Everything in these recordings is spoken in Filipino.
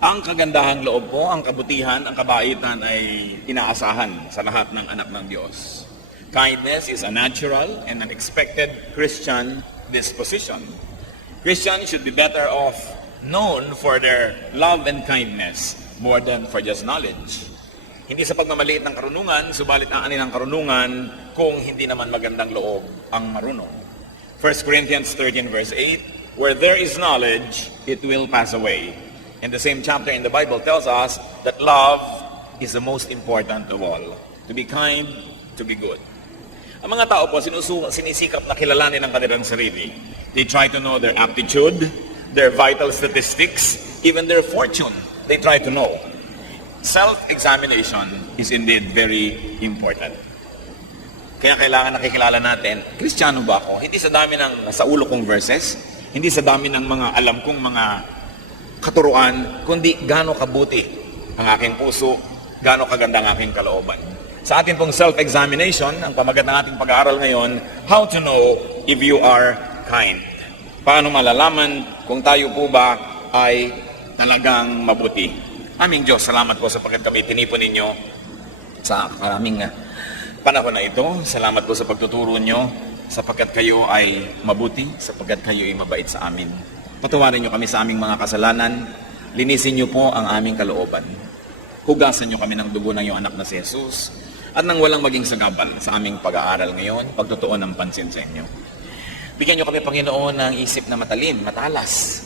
Ang kagandahang loob po, ang kabutihan, ang kabaitan ay inaasahan sa lahat ng anak ng Diyos. Kindness is a natural and an expected Christian disposition. Christians should be better off known for their love and kindness more than for just knowledge. Hindi sa pagmamaliit ng karunungan, subalit ang ng karunungan kung hindi naman magandang loob ang marunong. 1 Corinthians 13 verse 8, where there is knowledge, it will pass away. And the same chapter in the Bible tells us that love is the most important of all. To be kind, to be good. Ang mga tao po, sinisikap na kilalanin ang kanilang sarili. They try to know their aptitude, their vital statistics, even their fortune. They try to know. Self-examination is indeed very important. Kaya kailangan nakikilala natin, Kristiyano ba ako? Hindi sa dami ng sa ulo kong verses, hindi sa dami ng mga alam kong mga katuruan, kundi gaano kabuti ang aking puso, gaano kaganda ang aking kalooban. Sa atin pong self-examination, ang pamagat ng ating pag-aaral ngayon, how to know if you are kind. Paano malalaman kung tayo po ba ay talagang mabuti. Aming Diyos, salamat po sapagkat kami tinipon ninyo sa maraming panahon na ito. Salamat po sa pagtuturo nyo sapagkat kayo ay mabuti, sapagkat kayo ay mabait sa amin. Patawarin nyo kami sa aming mga kasalanan. Linisin nyo po ang aming kalooban. Hugasan nyo kami ng dugo ng iyong anak na si Jesus. At nang walang maging sagabal sa aming pag-aaral ngayon, pagtutuon ng pansin sa inyo. Bigyan nyo kami, Panginoon, ng isip na matalim, matalas.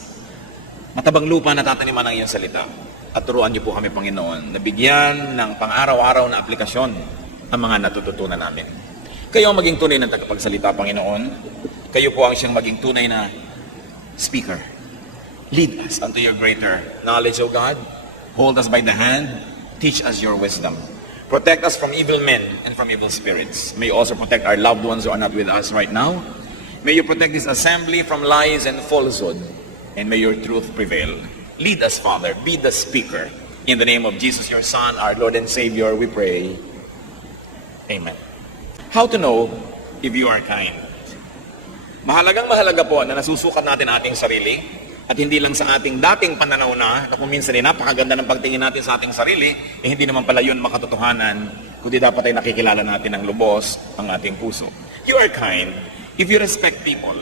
Matabang lupa na tataniman ng iyong salita. At turuan nyo po kami, Panginoon, na bigyan ng pang-araw-araw na aplikasyon ang mga natututunan namin. Kayo ang maging tunay na tagapagsalita, Panginoon. Kayo po ang siyang maging tunay na speaker. Lead us unto your greater knowledge, O God. Hold us by the hand. Teach us your wisdom. Protect us from evil men and from evil spirits. May you also protect our loved ones who are not with us right now. May you protect this assembly from lies and falsehood. And may your truth prevail. Lead us, Father. Be the speaker. In the name of Jesus, your Son, our Lord and Savior, we pray. Amen. How to know if you are kind? Mahalaga po na nasusukat natin ating sarili at hindi lang sa ating dating pananaw na kung minsan ay napakaganda ng pagtingin natin sa ating sarili, hindi naman pala yun makatotohanan, kundi dapat ay nakikilala natin ng lubos ang ating puso. You are kind if you respect people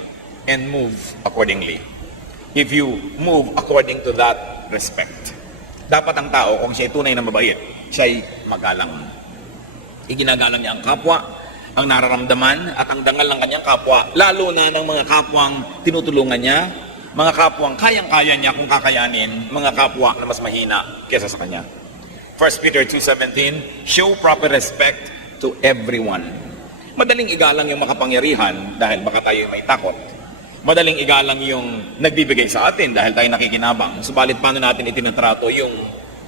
and move accordingly. If you move according to that respect. Dapat ang tao, kung siya ay tunay na mabait, siya ay magalang. Iginagalang niya ang kapwa, ang nararamdaman at ang dangal ng kanyang kapwa, lalo na ng mga kapwang tinutulungan niya, mga kapwang kayang-kaya niya kung kakayanin, mga kapwa na mas mahina kesa sa kanya. 1 Peter 2:17, show proper respect to everyone. Madaling igalang yung makapangyarihan dahil baka tayo may takot. Madaling igalang yung nagbibigay sa atin dahil tayo nakikinabang. Subalit paano natin itinatrato yung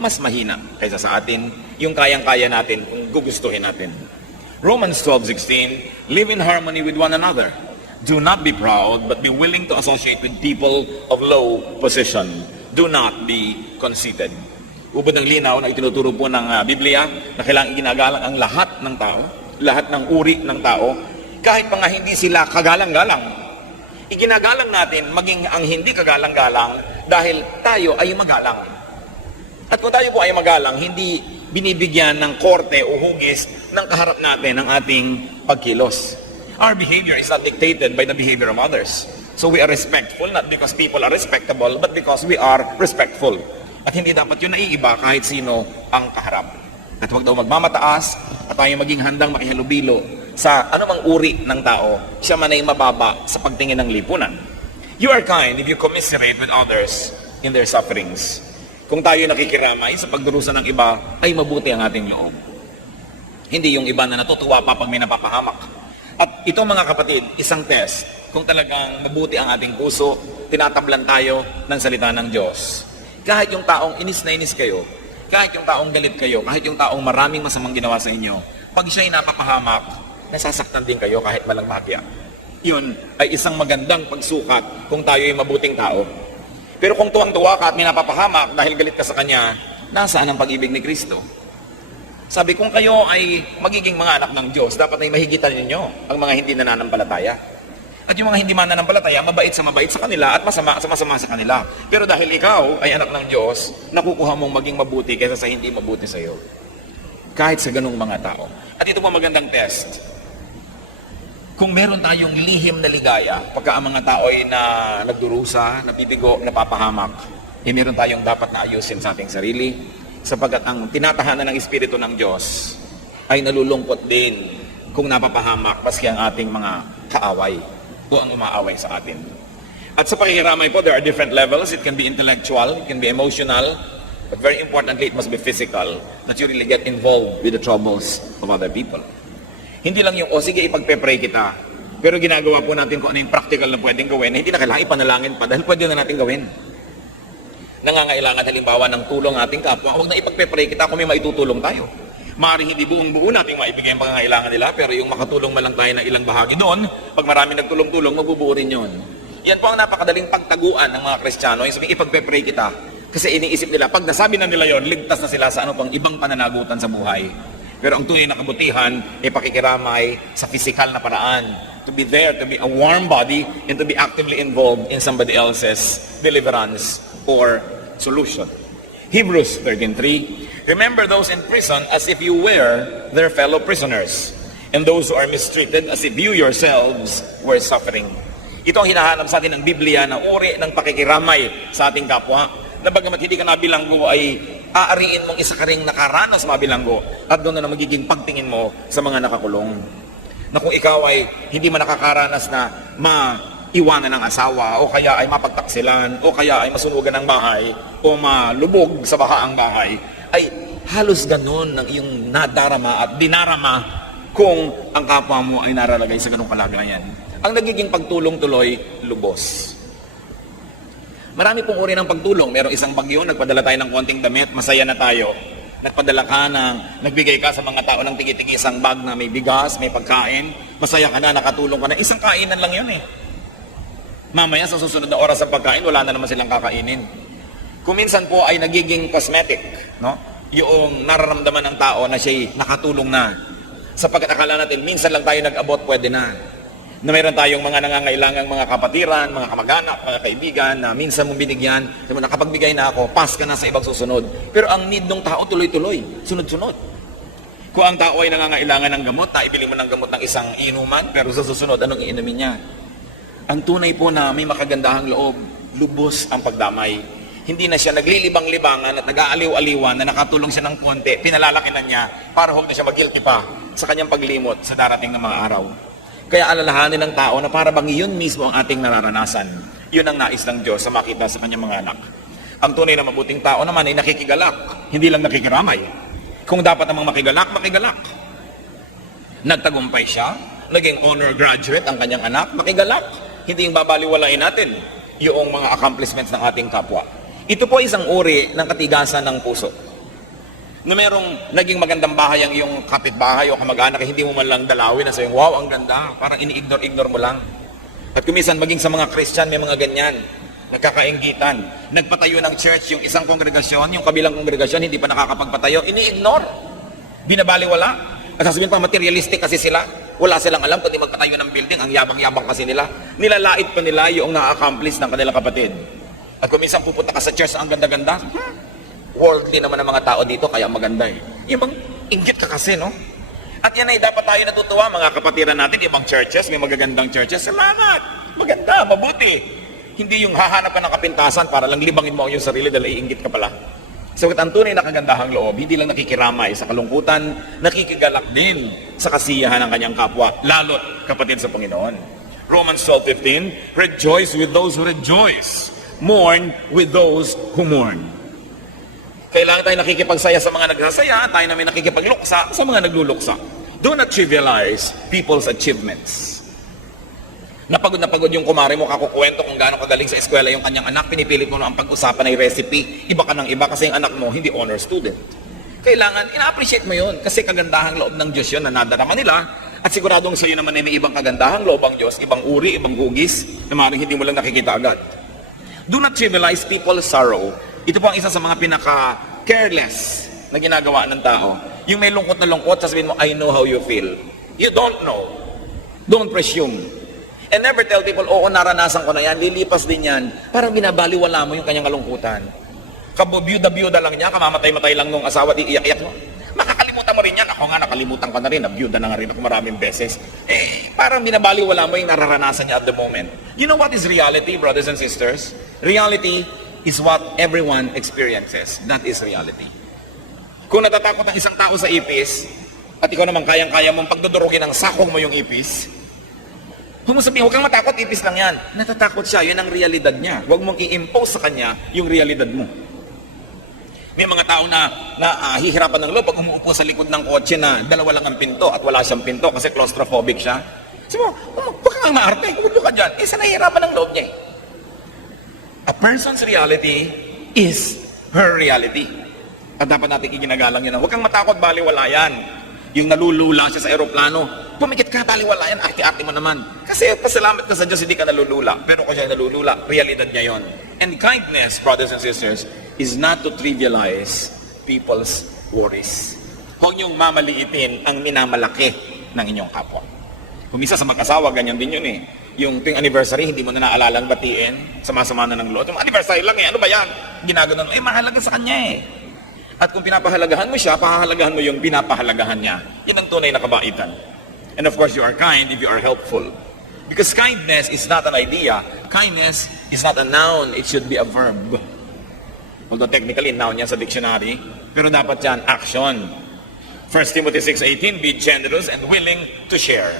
mas mahina kaysa sa atin, yung kayang-kaya natin kung gugustuhin natin. Romans 12:16, live in harmony with one another. Do not be proud, but be willing to associate with people of low position. Do not be conceited. Ubod ng linaw na itinuturo po ng Biblia na kailangang iginagalang ang lahat ng tao, lahat ng uri ng tao, kahit pa nga hindi sila kagalang-galang. Iginagalang natin maging ang hindi kagalang-galang dahil tayo ay magalang. At kung tayo po ay magalang, hindi binibigyan ng korte o hugis ng kaharap natin ang ating pagkilos. Our behavior is not dictated by the behavior of others. So we are respectful, not because people are respectable, but because we are respectful. At hindi dapat yun naiiba kahit sino ang kaharap. At huwag daw magmamataas at tayo maging handang makihalubilo sa anumang uri ng tao, siya man ay mababa sa pagtingin ng lipunan. You are kind if you commiserate with others in their sufferings. Kung tayo nakikiramay sa pagdurusa ng iba, ay mabuti ang ating loob. Hindi yung iba na natutuwa pa pag may napapahamak. At ito mga kapatid, isang test. Kung talagang mabuti ang ating puso, tinatablan tayo ng salita ng Diyos. Kahit yung taong inis na inis kayo, kahit yung taong galit kayo, kahit yung taong maraming masamang ginawa sa inyo, pag siya'y napapahamak, nasasaktan din kayo kahit malang bahagya. Yun ay isang magandang pagsukat kung tayo ay mabuting tao. Pero kung tuwang-tuwa ka at may napapahamak dahil galit ka sa kanya, nasaan ang pag-ibig ni Kristo? Sabi, kung kayo ay magiging mga anak ng Diyos, dapat ay mahigitan ninyo ang mga hindi nananampalataya. At yung mga hindi mananampalataya, mabait sa kanila at masama sa kanila. Pero dahil ikaw ay anak ng Diyos, nakukuha mong maging mabuti kaysa sa hindi mabuti sa iyo. Kahit sa ganung mga tao. At ito po magandang test. Kung meron tayong lihim na ligaya, pagka ang mga tao ay nagdurusa, napipigo, napapahamak, meron tayong dapat na ayusin sa ating sarili, sapagkat ang tinatahanan ng Espiritu ng Diyos ay nalulungkot din kung napapahamak maski ang ating mga kaaway o ang umaaway sa atin. At sa pakikiramay po, there are different levels. It can be intellectual, it can be emotional, but very importantly, it must be physical, that you really get involved with the troubles of other people. Hindi lang yung, sige, ipagpe-pray kita. Pero ginagawa po natin kung ano yung practical na pwedeng gawin, na hindi na kailangan ipanalangin pa dahil pwede na natin gawin. Nangangailangan halimbawa ng tulong ating kapwa, huwag na ipagpe-pray kita kung may maitutulong tayo. Maaaring hindi buong-buo nating maibigay ang pangangailangan nila, pero yung makatulong man lang tayo ng ilang bahagi doon, pag marami nagtulong-tulong, mabubuo rin yun. Yan po ang napakadaling pagtaguan ng mga Kristiyano, yung sabihin, ipagpe-pray kita. Kasi iniisip nila, pag nasabi na nila yon, ligtas na sila sa ano pang ibang pananagutan sa buhay. Pero ang tunay na kabutihan ay pakikiramay sa physical na paraan. To be there, to be a warm body, and to be actively involved in somebody else's deliverance or solution. Hebrews 13:3, remember those in prison as if you were their fellow prisoners, and those who are mistreated as if you yourselves were suffering. Ito ang hinahanap sa atin ng Biblia na uri ng pakikiramay sa ating kapwa, na bagamat hindi ka nabilanggo ay aariin mong isa ka ring nakaranas mabilanggo at doon na magiging pagtingin mo sa mga nakakulong. Na kung ikaw ay hindi man nakakaranas na maiwanan ng asawa o kaya ay mapagtaksilan o kaya ay masunugan ng bahay o malubog sa baha ang bahay, ay halos ganun ng iyong nadarama at dinarama kung ang kapwa mo ay naralagay sa ganung kalagayan. Ang nagiging pagtulong tuloy, lubos. Marami pong uri ng pagtulong. Merong isang bagyo, nagpadala tayo ng konting damit, masaya na tayo. Nagpadala ka nagbigay ka sa mga tao ng tigi-tigi isang bag na may bigas, may pagkain, masaya ka na, nakatulong ka na. Isang kainan lang yun eh. Mamaya sa susunod na oras ng pagkain, wala na naman silang kakainin. Kung minsan po ay nagiging cosmetic, no? Yung nararamdaman ng tao na siya'y nakatulong na. Sapagkat akala natin, minsan lang tayo nag-abot, pwede na. Na mayroon tayong mga nangangailangang mga kapatiran, mga kamag-anak, mga kaibigan, na minsan mong binigyan, nakapagbigay na ako, pass ka na sa ibang susunod. Pero ang need ng tao tuloy-tuloy, sunod-sunod. Kung ang tao ay nangangailangan ng gamot, naibili mo ng gamot ng isang inuman, pero sa susunod, anong iinumin niya? Ang tunay po na may makagandahang loob, lubos ang pagdamay. Hindi na siya naglilibang-libangan at nag-aaliw-aliwan na nakatulong siya ng konti, pinalalaki na niya para huwag na siya mag-guilty pa sa kanyang paglimot sa darating na mga araw. Kaya alalahanin ng tao na para bang yun mismo ang ating nararanasan. Yun ang nais ng Diyos sa makita sa kanyang mga anak. Ang tunay na mabuting tao naman ay nakikigalak, hindi lang nakikiramay. Kung dapat namang makigalak, makigalak. Nagtagumpay siya, naging honor graduate ang kanyang anak, makigalak. Hindi yung babaliwalain natin yung mga accomplishments ng ating kapwa. Ito po isang uri ng katigasan ng puso. Na merong naging magandang bahay ang iyong kapitbahay o kamag-anak, hindi mo man lang dalawin na sayang, wow, ang ganda, parang ini-ignore mo lang. At kumisan maging sa mga Christian, may mga ganyan, nagkakainggitan. Nagpatayo ng church yung isang kongregasyon, yung kabilang kongregasyon, hindi pa nakakapagpatayo, ini-ignore. Binabaliwala. At sasabihin pa, materialistic kasi sila. Wala silang alam kundi magpatayo ng building, ang yabang-yabang kasi nila. Nilalait pa nila yung na-accomplish ng kanilang kapatid. At kumisan pupunta ka sa church, ang ganda-ganda, worldly naman ang mga tao dito, kaya maganda eh. Yung bang inggit ka kasi, no? At yan ay dapat tayo natutuwa, mga kapatiran natin, ibang churches, may magagandang churches. Salamat! Maganda, mabuti. Hindi yung hahanap ka ng kapintasan para lang libangin mo ang iyong sarili dahil iinggit ka pala. So, ang tunay na kagandahang loob, hindi lang nakikiramay sa kalungkutan, nakikigalak din sa kasiyahan ng kanyang kapwa, lalo't kapatid sa Panginoon. Romans 12:15, rejoice with those who rejoice, mourn with those who mourn. Kailangan tayo nakikipagsaya sa mga nagsasaya, tayo namin nakikipagluksa sa mga nagluluksa. Do not trivialize people's achievements. Napagod na pagod yung kumare mo, kakukwento kung gaano kagaling sa eskwela yung kanyang anak, pinipilit mo na ang pag-usapan ay recipe, iba ka ng iba kasi yung anak mo hindi honor student. Kailangan, ina-appreciate mo yun kasi kagandahang loob ng Diyos yun na nadarama nila at siguradong sa iyo naman ay may ibang kagandahang loob ang Diyos, ibang uri, ibang hugis na maaaring hindi mo lang nakikita agad. Do not trivialize people's sorrow. Ito po ang isa sa mga pinaka-careless na ginagawa ng tao. Yung may lungkot na lungkot, sasabihin mo, I know how you feel. You don't know. Don't presume. And never tell people, oo, naranasan ko na yan, lilipas din yan. Parang binabaliwala mo yung kanyang kalungkutan. Kabubiyuda-biyuda lang niya, kamamatay-matay lang nung asawa, di iyak-iyak mo. Makakalimutan mo rin yan. Ako nga, nakalimutan ko na rin. Nabiyuda na nga rin ako maraming beses. Parang binabaliwala mo yung nararanasan niya at the moment. You know what is reality, brothers and sisters? Reality is what everyone experiences. That is reality. Kung natatakot ang isang tao sa ipis, at ikaw naman kayang-kaya mong pagdudurugin ng sakong mo yung ipis, huwag mo sabihin, huwag kang matakot, ipis lang yan. Natatakot siya, yun ang realidad niya. Huwag mong i-impose sa kanya yung realidad mo. May mga tao na hihirapan ng loob pag umuupo sa likod ng kotse na dalawa lang ang pinto at wala siyang pinto kasi claustrophobic siya. Sabi mo, baka kang maarte, umulo ka dyan. Sa nahihirapan ng loob niya. A person's reality is her reality. At dapat natin iginagalang yan. Huwag kang matakot, baliwala yan. Yung nalulula siya sa aeroplano, pumikit ka, baliwala yan, arte-arte mo naman. Kasi pasalamat ka sa Diyos, hindi ka nalulula. Pero kung siya nalulula, realidad niya yon. And kindness, brothers and sisters, is not to trivialize people's worries. Huwag niyong mamaliitin ang minamalaki ng inyong kapwa. Kung isa sa mag-asawa, ganyan din yun eh. Yung tuwing anniversary, hindi mo na naalalang batiin, sama-sama na ng loob. Yung anniversary lang eh, ano ba yan? Ginagano, mahalaga sa kanya eh. At kung pinapahalagahan mo siya, pahahalagahan mo yung pinapahalagahan niya. Yan ang tunay na kabaitan. And of course, you are kind if you are helpful. Because kindness is not an idea. Kindness is not a noun. It should be a verb. Although technically, noun yan sa dictionary. Pero dapat yan, action. 1 Timothy 6:18, be generous and willing to share.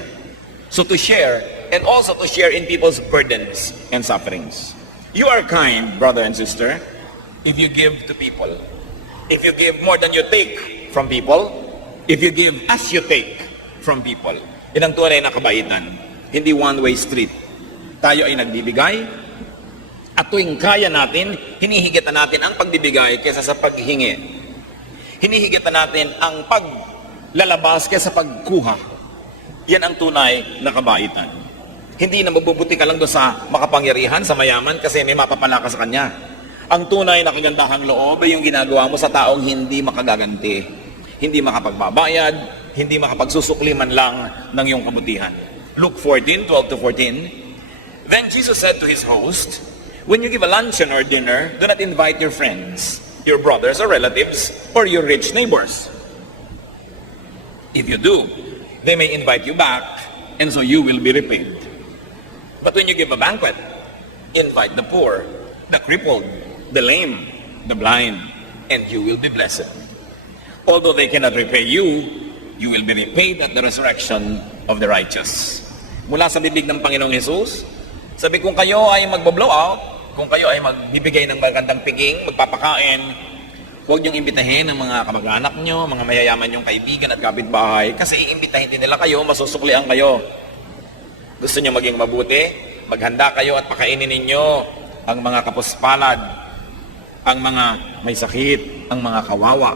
So to share, and also to share in people's burdens and sufferings. You are kind, brother and sister, if you give to people. If you give more than you take from people, if you give as you take from people, yun ang tunay na kabaitan. Hindi one-way street. Tayo ay nagbibigay, at tuwing kaya natin, hinihigitan natin ang pagbibigay kaysa sa paghingi. Hinihigitan natin ang paglalabas kaysa pagkuha. Yan ang tunay na kabaitan. Hindi na mabubuti ka lang doon sa makapangyarihan, sa mayaman, kasi may mapapala ka sa kanya. Ang tunay na kagandahang loob ay yung ginagawa mo sa taong hindi makagaganti, hindi makapagbabayad, hindi makapagsusukli man lang ng iyong kabutihan. Luke 14:12-14. Then Jesus said to his host, when you give a luncheon or dinner, do not invite your friends, your brothers or relatives, or your rich neighbors. If you do, they may invite you back, and so you will be repaid. But when you give a banquet, invite the poor, the crippled, the lame, the blind, and you will be blessed. Although they cannot repay you, you will be repaid at the resurrection of the righteous. Mula sa bibig ng Panginoong Jesus, sabi, kung kayo ay magbo-blow out, kung kayo ay magbibigay ng magandang piging, magpapakain, huwag niyong imbitahin ang mga kamag-anak niyo, mga mayayaman niyong kaibigan at kapitbahay, kasi iimbitahin din nila kayo, masusuklian kayo. Gusto niyo maging mabuti? Maghanda kayo at pakainin ninyo ang mga kapuspalad, ang mga may sakit, ang mga kawawa.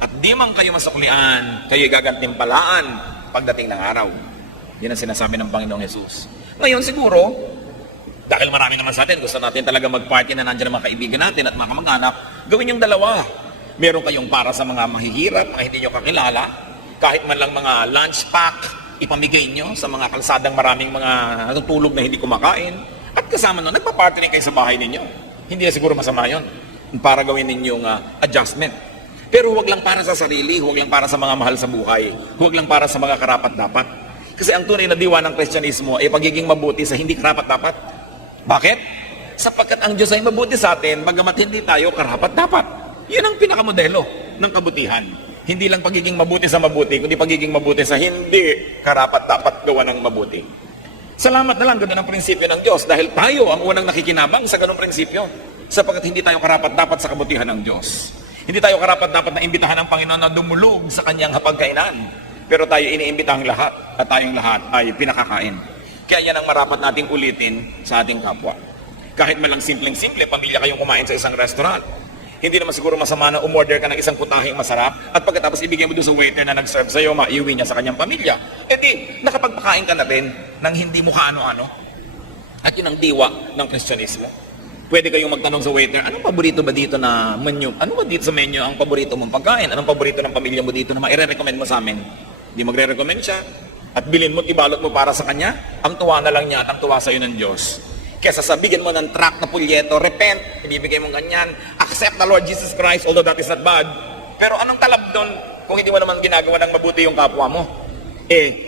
At di man kayo masuklian, kayo gagantimpalaan pagdating ng araw. Yan ang sinasabi ng Panginoong Jesus. Ngayon siguro, dahil marami naman sa atin, gusto natin talaga mag-party na nandiyan ang mga kaibigan natin at mga kamag-anak, gawin yung dalawa. Meron kayong para sa mga mahihirap, mga hindi nyo kakilala, kahit man lang mga lunch pack, ipamigay nyo sa mga kalsadang maraming mga natutulog na hindi kumakain. At kasama nun, nagpa-party rin kayo sa bahay ninyo. Hindi na siguro masama yun para gawin ninyong adjustment. Pero huwag lang para sa sarili, huwag lang para sa mga mahal sa buhay, huwag lang para sa mga karapat-dapat. Kasi ang tunay na diwa ng Kristyanismo ay pagiging mabuti sa hindi karapat-dapat. Bakit? Sapagkat ang Diyos ay mabuti sa atin, bagamat hindi tayo karapat-dapat. Yun ang pinakamodelo ng kabutihan. Hindi lang pagiging mabuti sa mabuti, kundi pagiging mabuti sa hindi karapat-dapat gawa ng mabuti. Salamat na lang, ganda ng prinsipyo ng Diyos dahil tayo ang unang nakikinabang sa ganong prinsipyo. Sapagkat hindi tayo karapat-dapat sa kabutihan ng Diyos. Hindi tayo karapat-dapat na imbitahan ng Panginoon na dumulog sa kanyang hapagkainan. Pero tayo iniimbitahang lahat at tayong lahat ay pinakakain. Kaya yan ang marapat nating ulitin sa ating kapwa. Kahit man lang simpleng-simple, pamilya kayong kumain sa isang restaurant. Hindi naman siguro masama na umorder ka ng isang putahing masarap at pagkatapos ibigay mo doon sa waiter na nag-serve sa'yo, maiuwi niya sa kanyang pamilya. E di, nakapagpakain ka na rin ng hindi mo kaano-ano. At yun ang diwa ng Kristyanismo. Pwede kayong magtanong sa waiter, anong paborito ba dito na menu? Ano ba dito sa menu ang paborito mong pagkain? Anong paborito ng pamilya mo dito na maire-recommend mo sa amin? Hindi magre-recommend siya. at bilhin mo at ibalot mo para sa Kanya, ang tuwa na lang niya at ang tuwa sa iyo ng Diyos. Kesa sabigyan mo ng tract na pulyeto, repent, ibibigay mo ganyan, accept the Lord Jesus Christ, although that is not bad. Pero anong talab doon kung hindi mo naman ginagawa ng mabuti yung kapwa mo?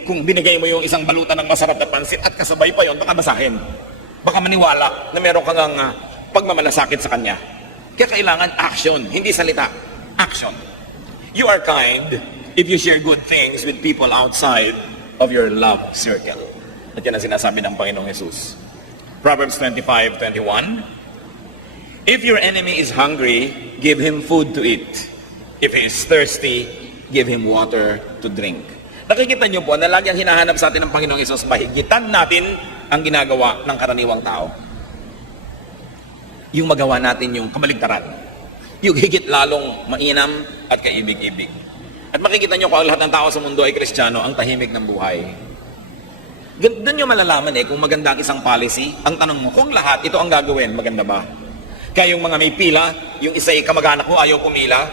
Kung binigay mo yung isang balutan ng masarap na pansit at kasabay pa yon, baka basahin. Baka maniwala na meron kang pagmamalasakit sa Kanya. Kaya kailangan action, hindi salita. Action. You are kind if you share good things with people outside of your love circle. At yan ang sinasabi ng Panginoong Jesus. Proverbs 25:21. If your enemy is hungry, give him food to eat. If he is thirsty, give him water to drink. Nakikita niyo po na lagi ang hinahanap sa atin ng Panginoong Jesus, mahigitan natin ang ginagawa ng karaniwang tao. Yung magawa natin yung kamaligtaran. Yung higit lalong mainam at kaibig-ibig. At makikita niyo kung ang lahat ng tao sa mundo ay Kristiyano, ang tahimik ng buhay. Doon nyo malalaman kung maganda ang isang policy. Ang tanong mo, kung lahat ito ang gagawin, maganda ba? Kaya yung mga may pila, yung isa ay kamag-anak ko, ayaw pumila,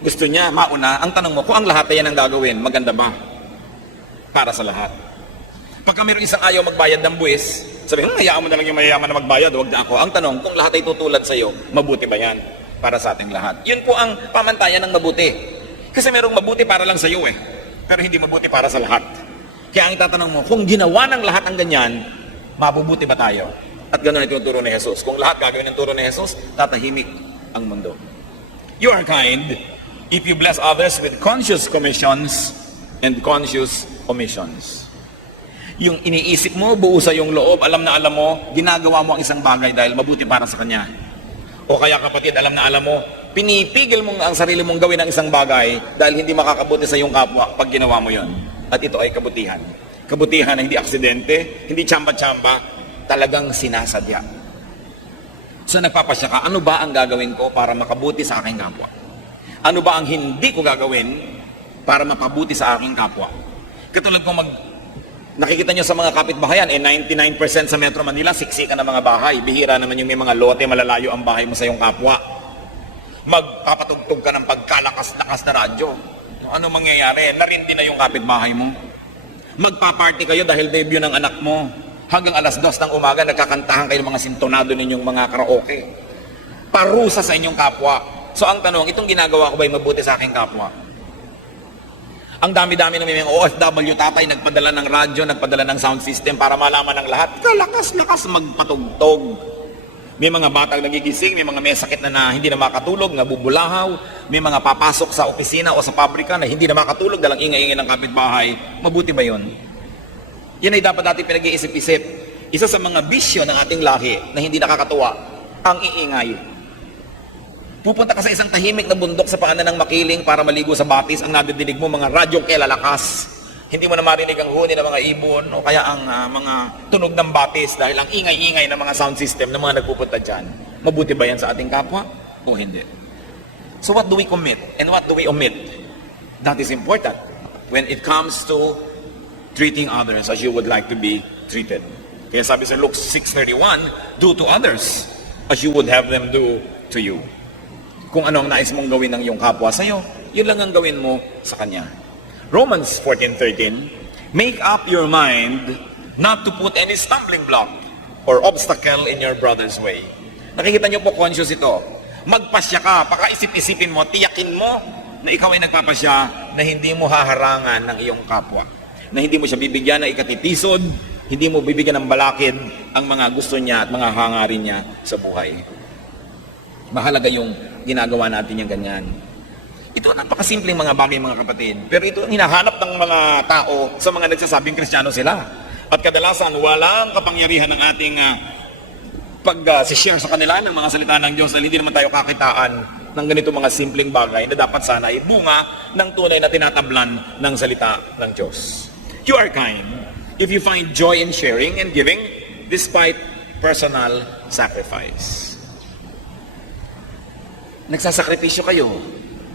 gusto niya mauna. Ang tanong mo, kung ang lahat ay yan ang gagawin, maganda ba? Para sa lahat. Pagka mayroong isang ayaw magbayad ng buwis, sabi, hayaan mo na lang yung mayayaman na magbayad, huwag na ako. Ang tanong, kung lahat ay tutulad sa iyo, mabuti ba yan? Para sa ating lahat. Yun po ang pamantayan ng mabuti. Kasi mayroong mabuti para lang sa iyo pero hindi mabuti para sa lahat. Kaya ang tatanong mo, kung ginawa ng lahat ang ganyan, mabubuti ba tayo? At ganoon ang tinuturo ni Jesus. Kung lahat gagawin ng turo ni Jesus, tatahimik ang mundo. You are kind if you bless others with conscious commissions and conscious omissions. Yung iniisip mo, buo sa iyong loob, alam na alam mo, ginagawa mo ang isang bagay dahil mabuti para sa Kanya. O kaya kapatid, alam na alam mo, pinipigil mo ang sarili mong gawin ang isang bagay dahil hindi makakabuti sa iyong kapwa pag ginawa mo yon. At ito ay kabutihan. Kabutihan na hindi aksidente, hindi tsamba-tsamba, talagang sinasadya. So nagpapasya ka, ano ba ang gagawin ko para makabuti sa aking kapwa? Ano ba ang hindi ko gagawin para mapabuti sa aking kapwa? Katulad kung nakikita nyo sa mga kapitbahayan, 99% sa Metro Manila, siksikan ng mga bahay. Bihira naman yung may mga lote, malalayo ang bahay mo sa iyong kapwa. Magpapatugtog ka ng pagkalakas-lakas na radyo. Ano mangyayari? Narindi na yung kapitbahay mo. Magpa-party kayo dahil debut ng anak mo. Hanggang alas 2 ng umaga, nagkakantahan kayo ng mga sintonado ninyong mga karaoke. Parusa sa inyong kapwa. So ang tanong, itong ginagawa ko ba'y mabuti sa aking kapwa? Ang dami-dami na may mga OFW tatay, nagpadala ng radyo, nagpadala ng sound system para malaman ng lahat. Kalakas-lakas magpatugtog. May mga batang nagigising, may mga may sakit na hindi na makatulog, nabubulahaw, may mga papasok sa opisina o sa pabrika na hindi na makatulog dahil ang ingay-ingay ng kapitbahay. Mabuti ba yun? Yan ay dapat natin pinag-iisip-isip. Isa sa mga bisyo ng ating lahi na hindi nakakatuwa, ang iingay. Pupunta ka sa isang tahimik na bundok sa paanan ng makiling para maligo sa batis, ang nadidinig mo mga radyong kelalakas. Hindi mo na marinig ang huni ng mga ibon o kaya ang mga tunog ng batis dahil ang ingay-ingay ng mga sound system ng mga nagpupunta dyan. Mabuti ba yan sa ating kapwa o hindi? So what do we commit and what do we omit? That is important when it comes to treating others as you would like to be treated. Kaya sabi sa Luke 6:31, do to others as you would have them do to you. Kung ano ang nais mong gawin ng iyong kapwa sa iyo, yun lang ang gawin mo sa kanya. Romans 14:13, make up your mind not to put any stumbling block or obstacle in your brother's way. Nakikita niyo po, conscious ito. Magpasya ka, pakaisip-isipin mo, tiyakin mo na ikaw ay nagpapasya na hindi mo haharangan ng iyong kapwa. Na hindi mo siya bibigyan ng ikatitisod, hindi mo bibigyan ng balakid ang mga gusto niya at mga hangarin niya sa buhay. Mahalaga yung ginagawa natin yung ganyan. Ito ang napakasimpleng mga bagay, mga kapatid. Pero ito ang hinahanap ng mga tao sa mga nagsasabing Kristiyano sila. At kadalasan, walang kapangyarihan ng ating pag-share sa kanila ng mga salita ng Diyos dahil hindi naman tayo kakitaan ng ganito mga simpleng bagay na dapat sana ay bunga ng tunay na tinatablan ng salita ng Diyos. You are kind if you find joy in sharing and giving despite personal sacrifice. Nagsasakripisyo kayo.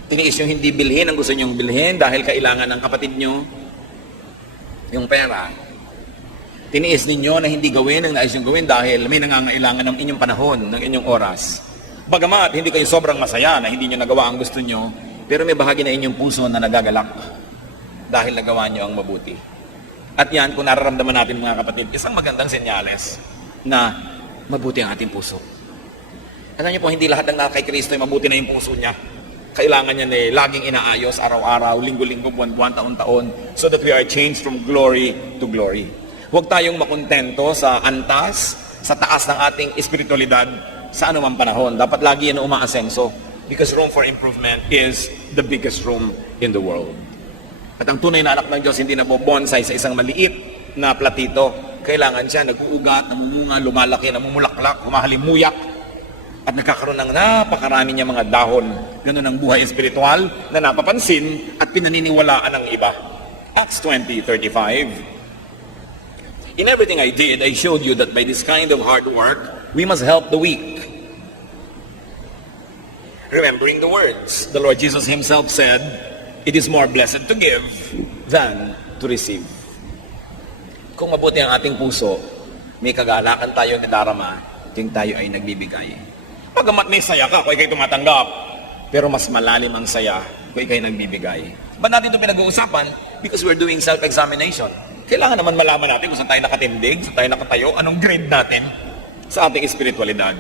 Tiniis yung hindi bilhin ang gusto nyong bilhin dahil kailangan ng kapatid nyo yung pera. Tiniis ninyo na hindi gawin ang nais yung gawin dahil may nangangailangan ng inyong panahon, ng inyong oras. Bagamat hindi kayo sobrang masaya na hindi nyo nagawa ang gusto nyo, pero may bahagi na inyong puso na nagagalak dahil nagawa nyo ang mabuti. At yan, kung nararamdaman natin mga kapatid, isang magandang senyales na mabuti ang ating puso. Alam niyo po, hindi lahat ng kay Kristo ay mabuti na yung puso niya. Kailangan niya laging inaayos, araw-araw, linggo-linggo, buwan-buwan, taon-taon, so that we are changed from glory to glory. Huwag tayong makontento sa antas, sa taas ng ating espiritualidad sa anumang panahon. Dapat lagi yan umaasenso because room for improvement is the biggest room in the world. At ang tunay na anak ng Diyos hindi nabobonsay sa isang maliit na platito. Kailangan siya nag-uugat, namumunga, lumalaki, namumulaklak, humahalimuyak, at nagkakaroon ng napakarami niya mga dahon. Ganun ang buhay espiritual na napapansin at pinaniniwalaan ng iba. Acts 20:35. In everything I did, I showed you that by this kind of hard work, we must help the weak. Remembering the words, the Lord Jesus himself said, it is more blessed to give than to receive. Kung mabuti ang ating puso, may kagalakan tayo na darama, ting tayo ay nagbibigay. Pagamat may saya ka, kung ikay tumatanggap, pero mas malalim ang saya kung ikay nagbibigay. Ba't natin ito pinag-uusapan? Because we're doing self-examination. Kailangan naman malaman natin kung saan tayo nakatindig, saan tayo nakatayo, anong grade natin sa ating espiritualidad.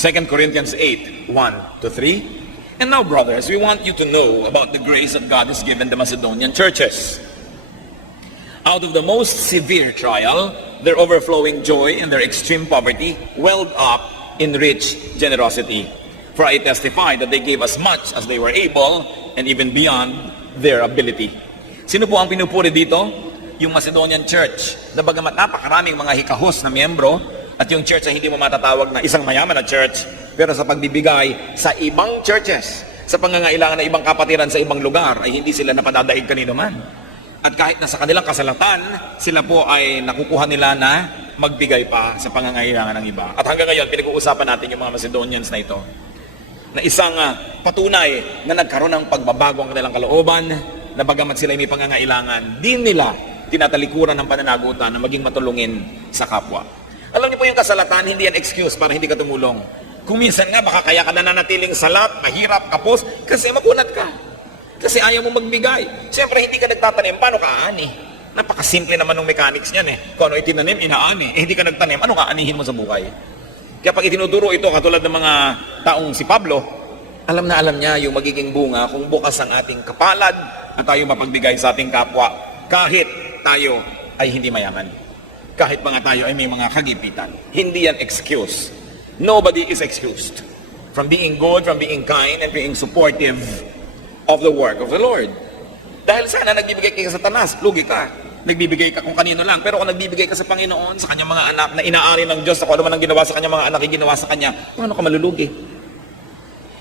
2 Corinthians 8:1-3. And now, brothers, we want you to know about the grace that God has given the Macedonian churches. Out of the most severe trial, their overflowing joy and their extreme poverty welled up in rich generosity. For I testify that they gave as much as they were able and even beyond their ability. Sino po ang pinupuri dito? Yung Macedonian Church, na bagamat napakaraming mga hikahos na miyembro, at yung church ay hindi mo matatawag na isang mayaman na church, pero sa pagbibigay sa ibang churches, sa pangangailangan ng ibang kapatiran sa ibang lugar, ay hindi sila napadadaig kanino man. At kahit na sa kanilang kasalatan, sila po ay nakukuha nila na magbigay pa sa pangangailangan ng iba. At hanggang ngayon, pinag-uusapan natin yung mga Macedonians na ito, na isang patunay na nagkaroon ng pagbabago ang kanilang kalooban, na bagamat sila may pangangailangan, din nila tinatalikuran ng pananagutan na maging matulungin sa kapwa. Alam niyo po yung kasalatan, hindi yan excuse para hindi ka tumulong. Kung minsan nga, baka kaya ka nananatiling salat, mahirap, kapos, kasi makunat ka. Kasi ayaw mo magbigay. Siyempre, hindi ka nagtatanim, paano ka aani? Napakasimple naman ng mechanics niyan eh. Kung ano itinanim, inaani. Hindi ka nagtanim, ano ka aanihin mo sa buhay? Kaya pag itinuturo ito, katulad ng mga taong si Pablo, alam na alam niya yung magiging bunga kung bukas ang ating kapalad at tayo mapagbigay sa ating kapwa kahit tayo ay hindi mayaman. Kahit mga tayo ay may mga kagipitan. Hindi yan excuse. Nobody is excused from being good, from being kind, and being supportive of the work of the Lord. Dahil sana nagbibigay ka sa Satanas, lugi ka. Nagbibigay ka kung kanino lang. Pero kung nagbibigay ka sa Panginoon, sa kanyang mga anak na inaari ng Diyos, sa kung ano man ang ginawa sa kanyang mga anak, ay ginawa sa kanya, paano ka malulugi?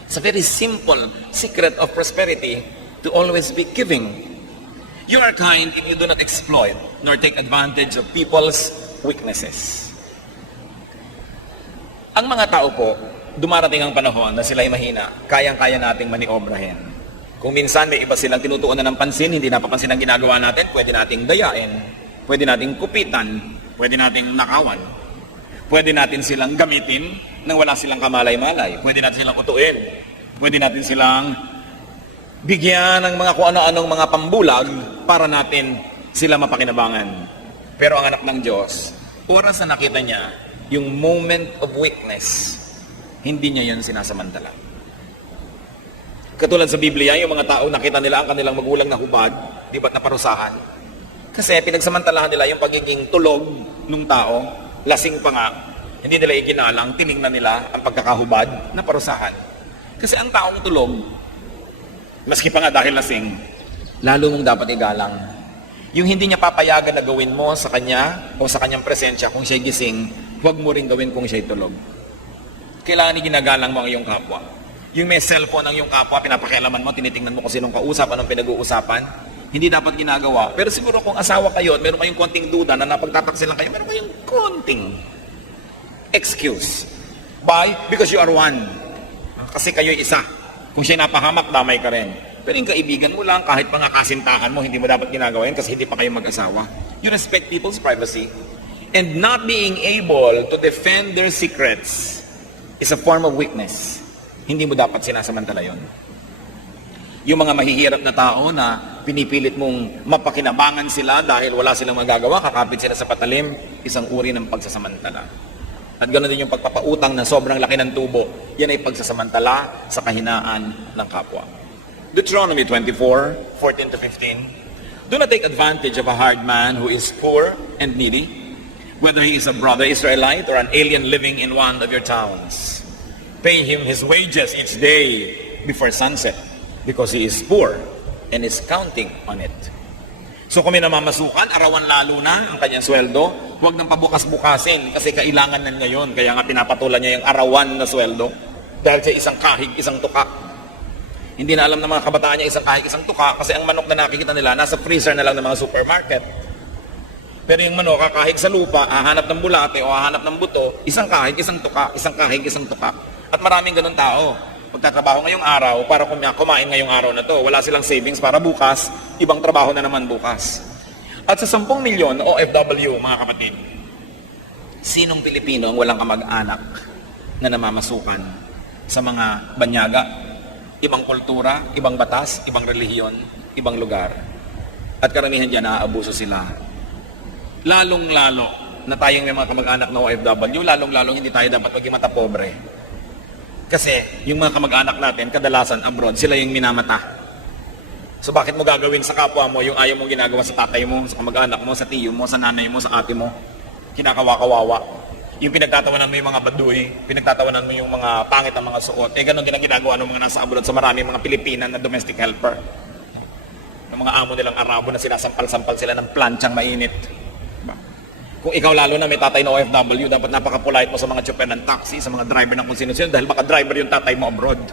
It's a very simple secret of prosperity to always be giving. You are kind if you do not exploit nor take advantage of people's weaknesses. Ang mga tao po, dumarating ang panahon na sila'y mahina, kayang-kaya nating maniobrahin. Kung minsan may iba silang tinutuunan ng pansin, hindi napapansin ang ginagawa natin, pwede nating dayain, pwede nating kupitan, pwede nating nakawan, pwede natin silang gamitin nang wala silang kamalay-malay, pwede natin silang utuin, pwede natin silang bigyan ng mga kung ano-anong mga pambulag para natin sila mapakinabangan. Pero ang anak ng Diyos, oras na nakita niya yung moment of weakness, hindi niya yun sinasamantala. Katulad sa Biblia, yung mga tao nakita nila ang kanilang magulang na hubad, di ba't naparusahan? Kasi pinagsamantalahan nila yung pagiging tulog ng tao, lasing pa nga, hindi nila iginalang, tiningnan nila ang pagkakahubad na parusahan. Kasi ang taong tulog, maski pa nga dahil lasing, lalo mong dapat igalang. Yung hindi niya papayagan na gawin mo sa kanya o sa kanyang presensya kung siya'y gising, huwag mo rin gawin kung siya'y tulog. Kailangan ginagalang mo ang iyong kapwa. Yung may cellphone ang iyong kapwa, pinapakialaman mo, tinitingnan mo kung sinong kausap, anong pinag-uusapan, hindi dapat ginagawa. Pero siguro kung asawa kayo at meron kayong konting duda na napagtataksil lang kayo, meron kayong konting excuse. Why? Because you are one. Kasi kayo'y isa. Kung siya'y napahamak, damay ka rin. Pero yung kaibigan mo lang, kahit mga kasintahan mo, hindi mo dapat ginagawa yun kasi hindi pa kayo mag-asawa. You respect people's privacy. And not being able to defend their secrets is a form of weakness. Hindi mo dapat sinasamantala yun. Yung mga mahihirap na tao na pinipilit mong mapakinabangan sila dahil wala silang magagawa, kakapit sila sa patalim, isang uri ng pagsasamantala. At ganoon din yung pagpapautang ng sobrang laki ng tubo, yan ay pagsasamantala sa kahinaan ng kapwa. Deuteronomy 24:14 to 15. Do not take advantage of a hard man who is poor and needy, whether he is a brother Israelite or an alien living in one of your towns. Pay him his wages each day before sunset, because he is poor and is counting on it. So kung may namamasukan, arawan lalo na ang kanyang sweldo, huwag nang pabukas-bukasin kasi kailangan na ngayon. Kaya nga pinapatulan niya yung arawan na sweldo dahil sa isang kahig, isang tuka. Hindi na alam ng mga kabataan niya isang kahig, isang tuka kasi ang manok na nakikita nila nasa freezer na lang ng mga supermarket. Pero yung manok, kakahig sa lupa, hahanap ng bulate o hahanap ng buto, isang kahig, isang tuka, isang kahig, isang tuka. At maraming ganun tao. Pagtatrabaho ngayong araw para kumain ngayong araw na to. Wala silang savings para bukas, ibang trabaho na naman bukas. At sa 10 milyon OFW, mga kapatid, sinong Pilipino ang walang kamag-anak na namamasukan sa mga banyaga, ibang kultura, ibang batas, ibang relihiyon, ibang lugar? At karamihan dyan, naaabuso sila. Lalong-lalo na tayong may mga kamag-anak na OFW, lalong-lalong hindi tayo dapat maging mata pobre. Kasi yung mga kamag-anak natin, kadalasan abroad, sila yung minamata. So bakit mo gagawin sa kapwa mo yung ayaw mong ginagawa sa tatay mo, sa kamag-anak mo, sa tiyo mo, sa nanay mo, sa ate mo? Kinakawa-kawawa. Yung pinagtatawanan mo yung mga baduy, pinagtatawanan mo yung mga pangit ng mga suot, ganun din ang ginagawa ng mga nasa abroad sa maraming mga Pilipinan na domestic helper. Ng mga amo nilang Arabo na sinasampal-sampal sila ng planchang mainit. Kung ikaw lalo na may tatay na OFW, dapat napaka-polite mo sa mga tsuper ng taxi, sa mga driver ng kung sino-sino, dahil baka driver yung tatay mo abroad.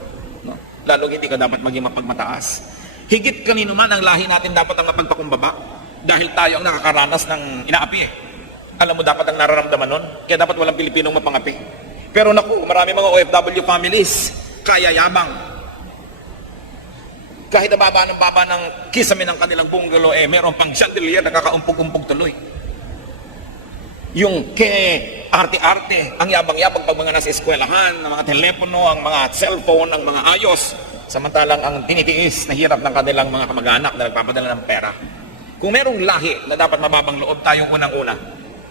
No? Lalo hindi ka dapat maging mapagmataas. Higit kanino man ang lahi natin dapat ang mapagpakumbaba, dahil tayo ang nakakaranas ng inaapi eh. Alam mo dapat ang nararamdaman nun, kaya dapat walang Pilipinong mapangapi. Pero naku, marami mga OFW families, kaya yabang. Kahit ang baba ng kisame ng kanilang bungalow, meron pang chandelier na kakaumpog-umpog tuloy. Yung arte-arte, ang yabang-yabang pag mga nasa eskwelahan, ang mga telepono, ang mga cellphone, ang mga ayos. Samantalang ang tinitiis na hirap ng kanilang mga kamag-anak na nagpapadala ng pera. Kung merong lahi na dapat mababang loob tayong unang-una,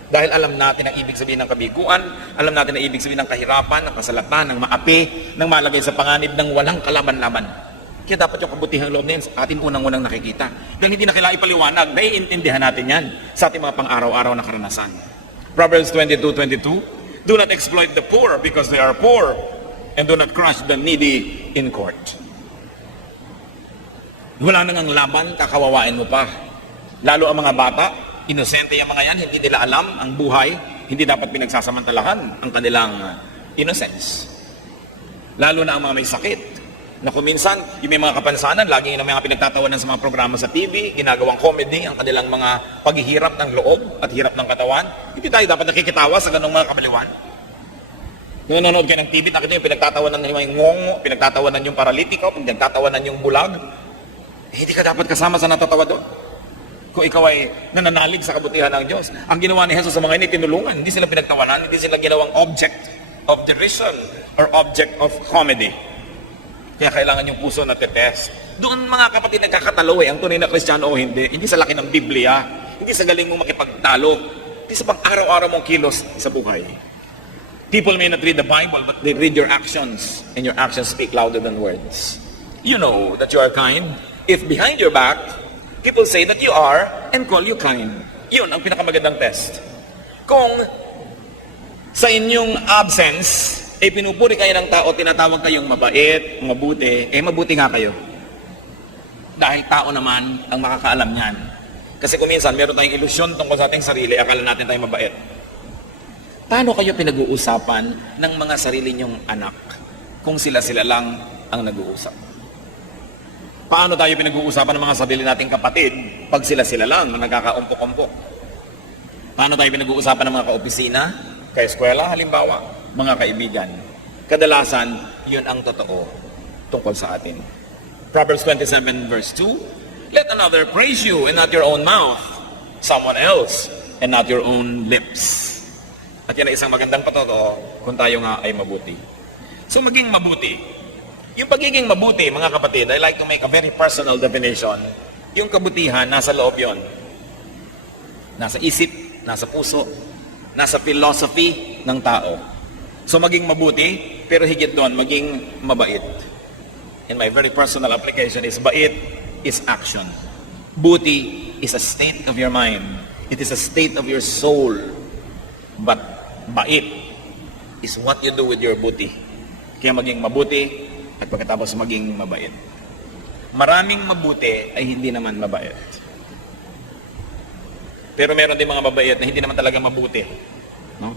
dahil alam natin ang ibig sabihin ng kabiguan, alam natin ang ibig sabihin ng kahirapan, ng kasalatan, ng maapi, ng malagay sa panganib ng walang kalaban-laban. Kaya dapat yung kabutihang loob na yun atin unang-unang nakikita. Dahil hindi na kailangan ipaliwanag, naiintindihan natin yan sa ating mga pang-araw-araw na karanasan. Proverbs 22:22, do not exploit the poor because they are poor, and do not crush the needy in court. Wala nang ang laban, kakawawain mo pa. Lalo ang mga bata, inosente yung mga yan, hindi nila alam ang buhay, hindi dapat pinagsasamantalahan ang kanilang innocence. Lalo na ang mga may sakit, na kung minsan, yung may mga kapansanan, lagi yung mga pinagtatawanan sa mga programa sa TV, ginagawang comedy, ang kanilang mga paghihirap ng loob at hirap ng katawan. Hindi tayo dapat nakikitawa sa ganong mga kabaliwan. Kung nanonood kayo ng TV, nakita yung pinagtatawanan ng mga ngongo, pinagtatawanan yung paralitiko, pinagtatawanan yung bulag. Hindi ka dapat kasama sa natatawa doon. Kung ikaw ay nananalig sa kabutihan ng Diyos. Ang ginawa ni Jesus sa mga ini, tinulungan. Hindi sila pinagtawanan, hindi sila ginawang object of derision or object of comedy. Kaya kailangan yung puso na test. Doon mga kapatid nagkakatalo ang tunay na Kristiyano o hindi. Hindi sa laki ng Biblia. Hindi sa galing mong makipagtalo. Hindi sa pang-araw-araw mong kilos sa buhay. People may not read the Bible, but they read your actions. And your actions speak louder than words. You know that you are kind if behind your back, people say that you are and call you kind. Yun ang pinakamagandang test. Kung sa inyong absence, pinupuri kayo ng tao, tinatawag kayong mabait, mabuti, mabuti nga kayo. Dahil tao naman ang makakaalam niyan. Kasi kung minsan, meron tayong ilusyon tungkol sa ating sarili, akala natin tayong mabait. Paano kayo pinag-uusapan ng mga sarili niyong anak kung sila-sila lang ang nag-uusap? Paano tayo pinag-uusapan ng mga sarili nating kapatid pag sila-sila lang ang nagkakaumpok-umpok? Paano tayo pinag-uusapan ng mga kaopisina, kaeskwela, halimbawa? Mga kaibigan, kadalasan, yun ang totoo tungkol sa atin. Proverbs 27 verse 2, let another praise you and not your own mouth, someone else and not your own lips. At yan ay isang magandang patotoo kung tayo nga ay mabuti. So maging mabuti. Yung pagiging mabuti, mga kapatid, I like to make a very personal definition. Yung kabutihan, nasa loob yon. Nasa isip, nasa puso, nasa philosophy ng tao. So maging mabuti, pero higit doon, maging mabait. In my very personal application is bait is action. Buti is a state of your mind. It is a state of your soul. But bait is what you do with your buti. Kaya maging mabuti at pagkatapos maging mabait. Maraming mabuti ay hindi naman mabait. Pero meron din mga mabait na hindi naman talaga mabuti. No?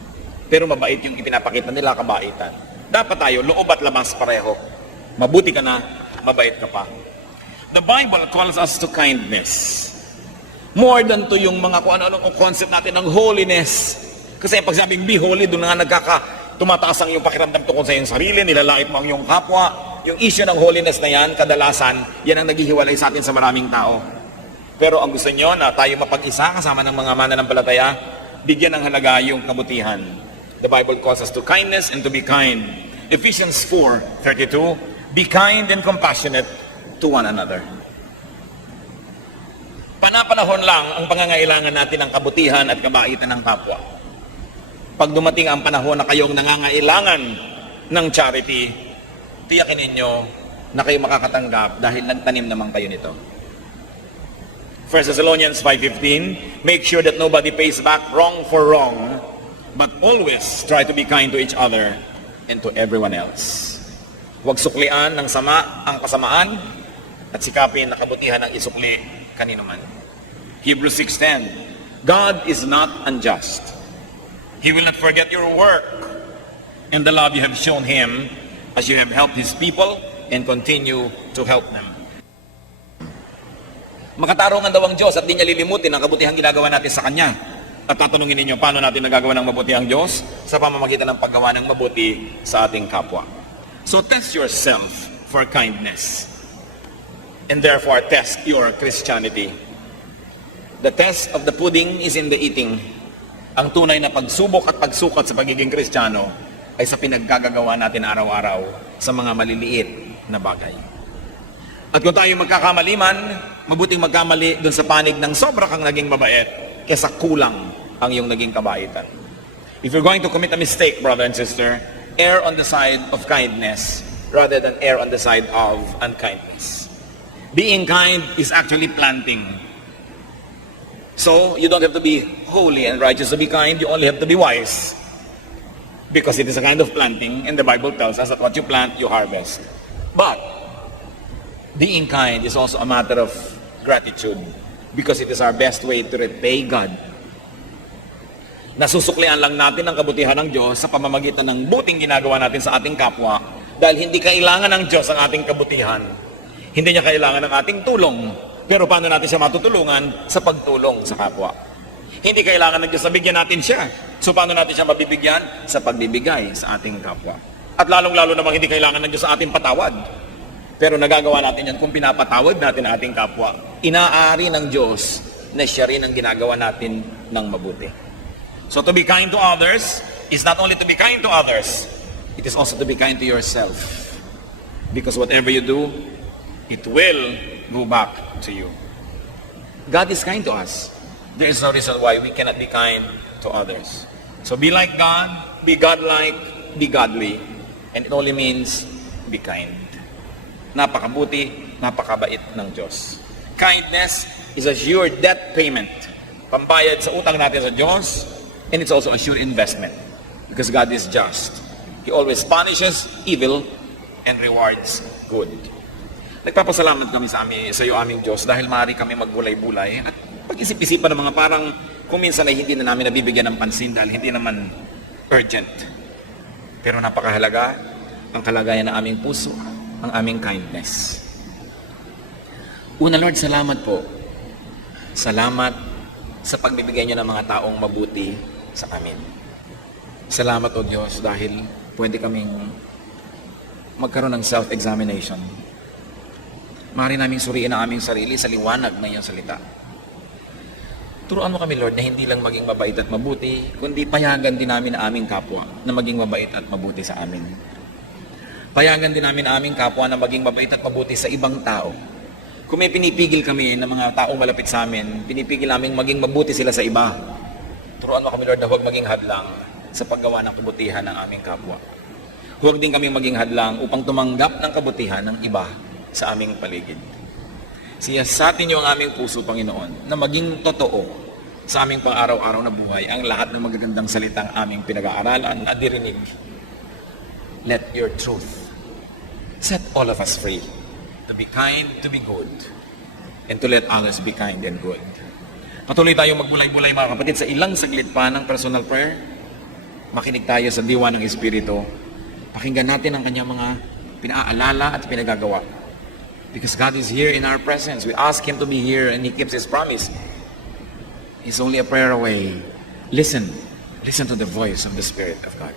Pero mabait yung ipinapakita nila, kabaitan. Dapat tayo, loob at labas pareho. Mabuti ka na, mabait ka pa. The Bible calls us to kindness. More than to yung mga kung ano-ano concept natin ng holiness. Kasi pag sabing be holy, doon nga tumataas ang yung pakiramdam tungkol sa iyong sarili, nilalait mo ang iyong kapwa. Yung issue ng holiness na yan, kadalasan, yan ang naghihiwalay sa atin sa maraming tao. Pero ang gusto nyo na tayo mapag-isa kasama ng mga mananampalataya, bigyan ng halaga yung kabutihan. The Bible calls us to kindness and to be kind. Ephesians 4:32, be kind and compassionate to one another. Panapanahon lang ang pangangailangan natin ng kabutihan at kabaitan ng kapwa. Pag dumating ang panahon na kayong nangangailangan ng charity, tiyakin ninyo na kayo makakatanggap dahil nagtanim naman kayo nito. 1 Thessalonians 5:15, make sure that nobody pays back wrong for wrong, but always try to be kind to each other and to everyone else. Huwag suklian ng sama ang kasamaan at sikapin na kabutihan ang isukli kanino man. Hebrews 6:10, God is not unjust. He will not forget your work and the love you have shown Him as you have helped His people and continue to help them. Makatarungan daw ang Diyos at di niya lilimutin ang kabutihang ginagawa natin sa Kanya. At tatanungin ninyo, paano natin nagagawa ng mabuti ang Diyos? Sa pamamagitan ng paggawa ng mabuti sa ating kapwa. So test yourself for kindness. And therefore test your Christianity. The test of the pudding is in the eating. Ang tunay na pagsubok at pagsukat sa pagiging Kristiyano ay sa pinaggagawa natin araw-araw sa mga maliliit na bagay. At kung tayo magkakamali man, mabuting magkamali dun sa panig ng sobra kang naging mabait kesa kulang ang iyong naging kabaitan. If you're going to commit a mistake, brother and sister, err on the side of kindness rather than err on the side of unkindness. Being kind is actually planting. So, you don't have to be holy and righteous to be kind, you only have to be wise. Because it is a kind of planting, and the Bible tells us that what you plant, you harvest. But, being kind is also a matter of gratitude because it is our best way to repay God. Nasusuklian lang natin ang kabutihan ng Diyos sa pamamagitan ng buting ginagawa natin sa ating kapwa dahil hindi kailangan ng Diyos ang ating kabutihan. Hindi niya kailangan ng ating tulong. Pero paano natin siya matutulungan? Sa pagtulong sa kapwa. Hindi kailangan ng Diyos na bigyan natin siya. So paano natin siya mabibigyan? Sa pagbibigay sa ating kapwa. At lalong-lalo namang hindi kailangan ng Diyos sa ating patawad. Pero nagagawa natin yan kung pinapatawad natin ang ating kapwa. Inaari ng Diyos na siya rin ang ginagawa natin ng mabuti. So to be kind to others is not only to be kind to others, it is also to be kind to yourself. Because whatever you do, it will go back to you. God is kind to us. There is no reason why we cannot be kind to others. So be like God, be godlike, be godly. And it only means be kind. Napakabuti, napakabait ng Diyos. Kindness is a sure debt payment. Pambayad sa utang natin sa Diyos, and it's also a sure investment. Because God is just. He always punishes evil and rewards good. Nagpapasalamat kami sa iyo aming Diyos dahil maaari kami magbulay-bulay at pag-isip-isipan ng mga parang kung minsan ay hindi na namin nabibigyan ng pansin dahil hindi naman urgent. Pero napakahalaga ang kalagayan ng aming puso, ang aming kindness. Una, Lord, salamat po. Salamat sa pagbibigay niyo ng mga taong mabuti sa amin. Salamat, O Diyos, dahil pwede kaming magkaroon ng self-examination. Maaari naming suriin ang aming sarili sa liwanag ng iyong salita. Turuan mo kami, Lord, na hindi lang maging mabait at mabuti, kundi payagan din namin ang aming kapwa na maging mabait at mabuti sa amin. Payagan din namin ang aming kapwa na maging mabait at mabuti sa ibang tao. Kung may pinipigil kami ng mga taong malapit sa amin, pinipigil namin maging mabuti sila sa iba. Turuan mo kami, Lord, na huwag maging hadlang sa paggawa ng kabutihan ng aming kapwa. Huwag din kami maging hadlang upang tumanggap ng kabutihan ng iba sa aming paligid. Siyasatin niyo ang aming puso, Panginoon, na maging totoo sa aming pang-araw-araw na buhay ang lahat ng magagandang salitang aming pinag-aaralan at dirinig. Let your truth set all of us free to be kind, to be good, and to let others be kind and good. Patuloy tayong magbulay-bulay, mga kapatid, sa ilang saglit pa ng personal prayer. Makinig tayo sa diwa ng Espiritu. Pakinggan natin ang kanyang mga pinaalala at pinagagawa. Because God is here in our presence. We ask Him to be here and He keeps His promise. He's only a prayer away. Listen. Listen to the voice of the Spirit of God.